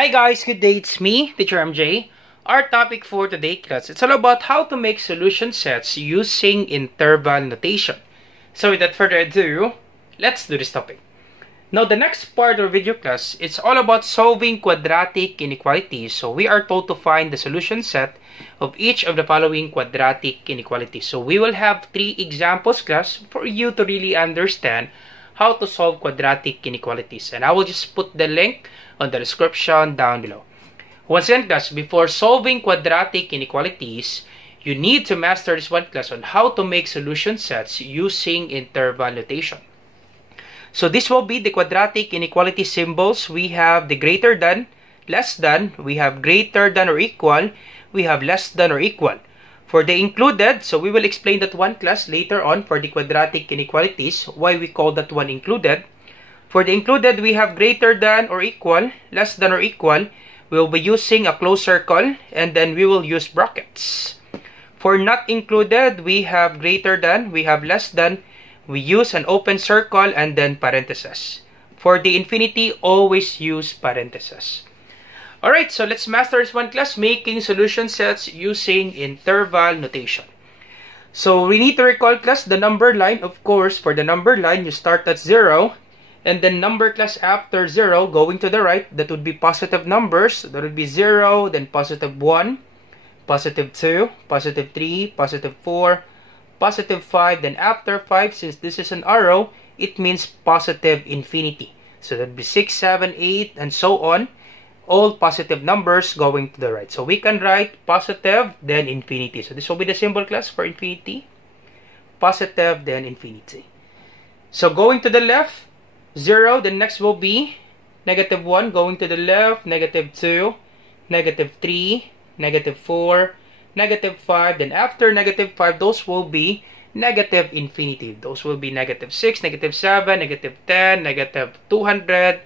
Hi guys, good day, it's me, Teacher MJ. Our topic for today class, it's all about how to make solution sets using interval notation. So without further ado, let's do this topic. Now the next part of video class, it's all about solving quadratic inequalities. So we are told to find the solution set of each of the following quadratic inequalities. So we will have 3 examples class for you to really understand how to solve quadratic inequalities. And I will just put the link on the description down below. Once again class, before solving quadratic inequalities, you need to master this one class on how to make solution sets using interval notation. So this will be the quadratic inequality symbols. We have the greater than, less than, we have greater than or equal, we have less than or equal. For the included, so we will explain that one class later on for the quadratic inequalities, why we call that one included. For the included, we have greater than or equal, less than or equal. We'll be using a closed circle, and then we will use brackets. For not included, we have greater than, we have less than, we use an open circle and then parentheses. For the infinity, always use parentheses. Alright, so let's master this one class, making solution sets using interval notation. So we need to recall class the number line. Of course, for the number line, you start at 0. And then number class after 0, going to the right, that would be positive numbers. That would be 0, then positive 1, positive 2, positive 3, positive 4, positive 5. Then after 5, since this is an arrow, it means positive infinity. So that would be 6, 7, 8, and so on. All positive numbers going to the right. So we can write positive, then infinity. So this will be the symbol class for infinity. Positive, then infinity. So going to the left, 0, then next will be negative 1, going to the left, negative 2, negative 3, negative 4, negative 5, then after negative 5, those will be negative infinity. Those will be negative 6, negative 7, negative 10, negative 200,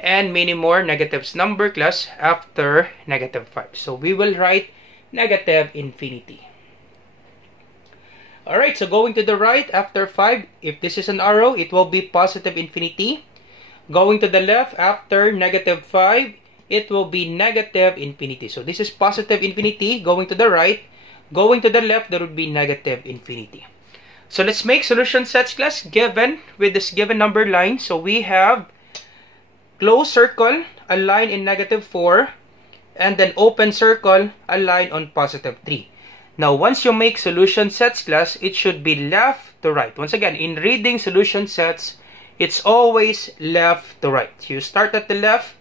and many more negatives number class after negative 5. So we will write negative infinity. Alright, so going to the right after 5, if this is an arrow, it will be positive infinity. Going to the left after negative 5, it will be negative infinity. So this is positive infinity. Going to the right, going to the left, there would be negative infinity. So let's make solution sets class given with this given number line. So we have closed circle, a line in negative 4, and then open circle, a line on positive 3. Now, once you make solution sets class, it should be left to right. Once again, in reading solution sets, it's always left to right. You start at the left.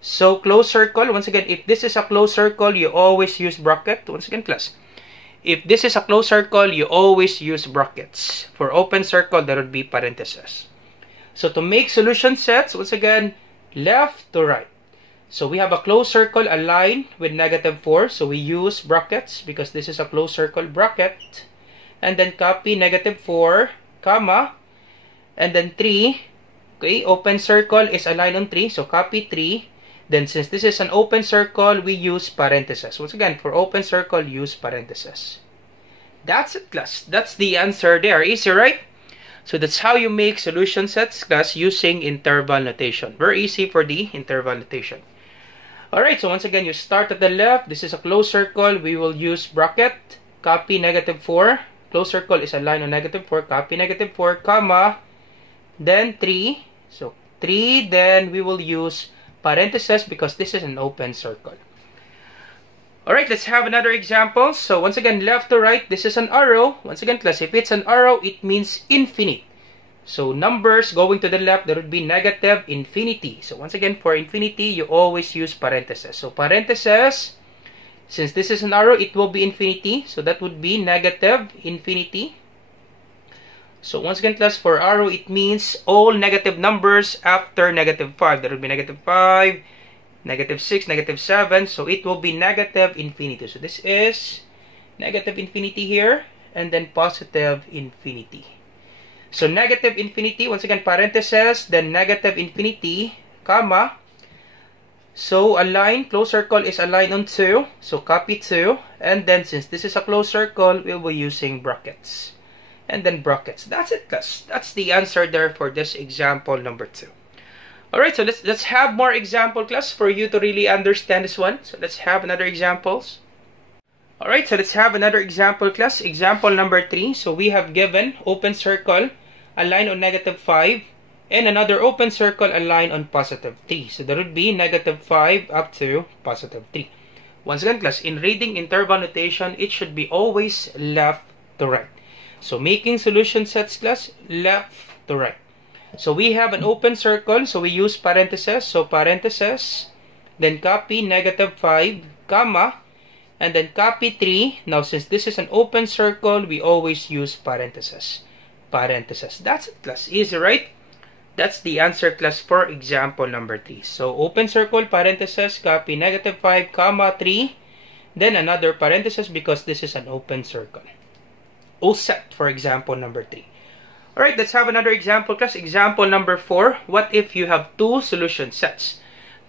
So, closed circle. Once again, if this is a closed circle, you always use bracket. Once again, class. If this is a closed circle, you always use brackets. For open circle, there would be parentheses. So, to make solution sets, once again, left to right. So we have a closed circle, a line with negative 4. So we use brackets because this is a closed circle, bracket. And then copy negative 4, comma. And then 3. Okay, open circle is a line on 3. So copy 3. Then since this is an open circle, we use parentheses. Once again, for open circle, use parentheses. That's it, class. That's the answer there. Easy, right? So that's how you make solution sets class using interval notation. Very easy for the interval notation. Alright, so once again, you start at the left. This is a closed circle. We will use bracket. Copy negative 4. Closed circle is a line on negative 4. Copy negative 4, comma. Then 3. So 3, then we will use parentheses because this is an open circle. Alright, let's have another example. So once again, left to right, this is an arrow. Once again, class, if it's an arrow, it means infinite. So numbers going to the left, there would be negative infinity. So once again, for infinity, you always use parentheses. So parentheses, since this is an arrow, it will be infinity. So that would be negative infinity. So once again, class, for arrow, it means all negative numbers after negative 5. There would be negative 5, negative 6, negative 7. So it will be negative infinity. So this is negative infinity here, and then positive infinity. So negative infinity, once again, parentheses, then negative infinity, comma. So a line, closed circle is a line on 2. So copy 2. And then since this is a closed circle, we'll be using brackets. And then brackets. That's it, class. That's the answer there for this example number 2. Alright, so let's have more example class for you to really understand this one. So let's have another examples. Alright, so let's have another example class. Example number 3. So we have given open circle, a line on -5, and another open circle, a line on +3. So that would be -5 up to +3. Once again class, in reading interval notation, it should be always left to right. So making solution sets class, left to right. So we have an open circle, so we use parentheses. So parentheses, then copy -5, comma, and then copy 3. Now since this is an open circle, we always use parentheses. Parentheses. That's it class. Easy, right? That's the answer class for example number 3. So open circle, parentheses, copy -5, comma 3, then another parentheses because this is an open circle. All set for example number 3. Alright, let's have another example class. Example number 4. What if you have two solution sets?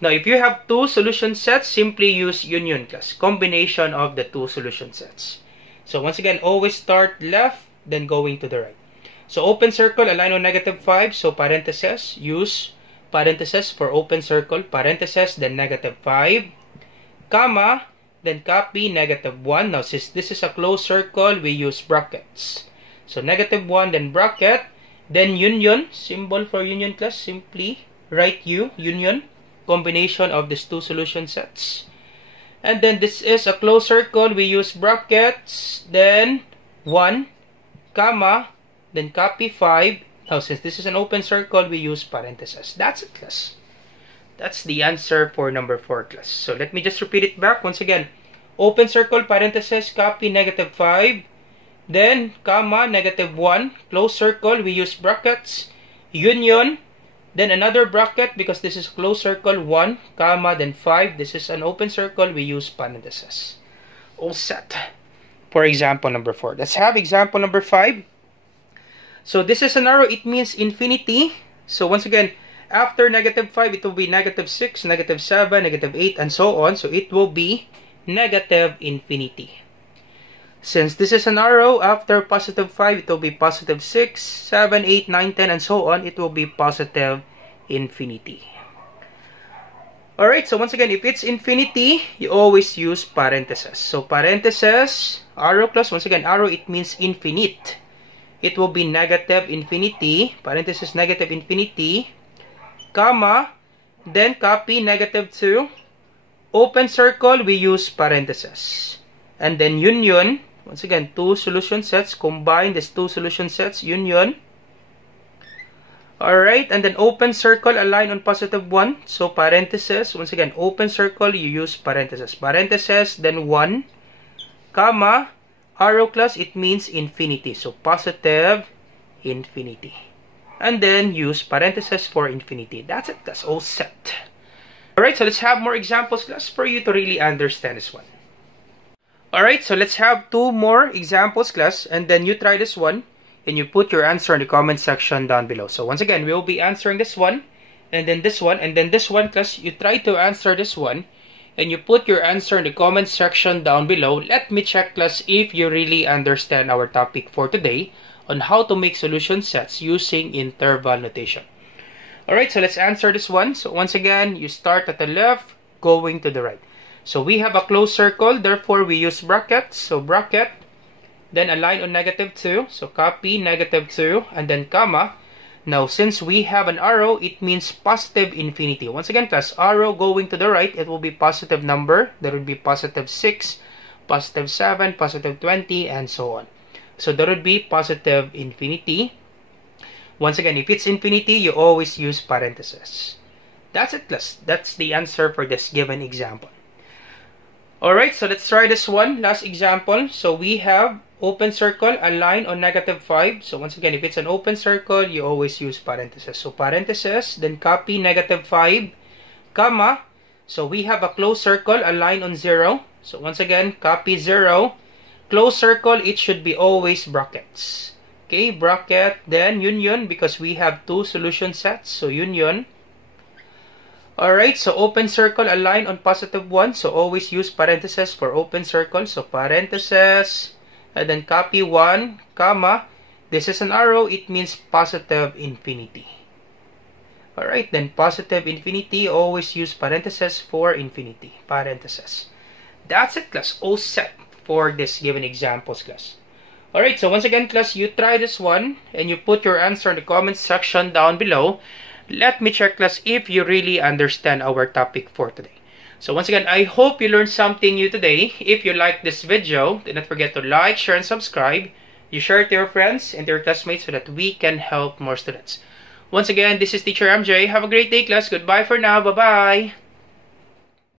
Now, if you have two solution sets, simply use union class. Combination of the two solution sets. So once again, always start left, then going to the right. So open circle, a line on -5. So parentheses, use parentheses for open circle. Parentheses, then -5, comma, then copy -1. Now, since this is a closed circle, we use brackets. So -1, then bracket, then union, symbol for union class, simply write U, union, combination of these two solution sets. And then this is a closed circle, we use brackets, then 1, comma, then copy 5. Now since this is an open circle, we use parentheses. That's it class. That's the answer for number 4 class. So let me just repeat it back once again. Open circle, parentheses, copy -5, then comma, -1, close circle, we use brackets, union, then another bracket because this is closed circle, 1, comma, then 5, this is an open circle, we use parentheses. All set for example number 4. Let's have example number 5. So this is an arrow, it means infinity. So once again, after -5, it will be -6, -7, -8, and so on. So it will be negative infinity. Since this is an arrow, after +5, it will be +6, 7, 8, 9, 10, and so on. It will be positive infinity. Alright, so once again, if it's infinity, you always use parentheses. So parentheses, arrow class, once again, arrow, it means infinite. It will be negative infinity, parentheses, negative infinity, comma, then copy -2. Open circle, we use parentheses. And then union, once again, two solution sets, combine these two solution sets, union. Alright, and then open circle, a line on +1. So parentheses, once again, open circle, you use parentheses. Parentheses, then 1, comma, arrow class, it means infinity. So positive infinity. And then use parentheses for infinity. That's it, that's all set. Alright, so let's have more examples class for you to really understand this one. Alright, so let's have two more examples class, and then you try this one and you put your answer in the comment section down below. So once again, we will be answering this one, and then this one, and then this one class. You try to answer this one and you put your answer in the comment section down below. Let me check class if you really understand our topic for today on how to make solution sets using interval notation. Alright, so let's answer this one. So once again, you start at the left, going to the right. So we have a closed circle, therefore we use brackets. So bracket, then a line on -2. So copy -2, and then comma. Now since we have an arrow, it means positive infinity. Once again class, arrow going to the right, it will be positive number. There will be +6, +7, +20, and so on. So there would be positive infinity. Once again, if it's infinity, you always use parentheses. That's it class. That's the answer for this given example. Alright, so let's try this one. Last example. So we have open circle, a line on -5. So once again, if it's an open circle, you always use parentheses. So parentheses, then copy -5, comma. So we have a closed circle, a line on 0. So once again, copy 0. Closed circle, it should be always brackets. Okay, bracket, then union, because we have two solution sets. So union. Alright, so open circle, a line on +1. So always use parentheses for open circle. So parentheses, and then copy 1, comma. This is an arrow, it means positive infinity. Alright, then positive infinity, always use parentheses for infinity. Parentheses. That's it, class. All set for this given examples, class. Alright, so once again, class, you try this one and you put your answer in the comment section down below. Let me check, class, if you really understand our topic for today. So once again, I hope you learned something new today. If you like this video, do not forget to like, share, and subscribe. You share it to your friends and to your classmates so that we can help more students. Once again, this is Teacher MJ. Have a great day, class. Goodbye for now. Bye-bye.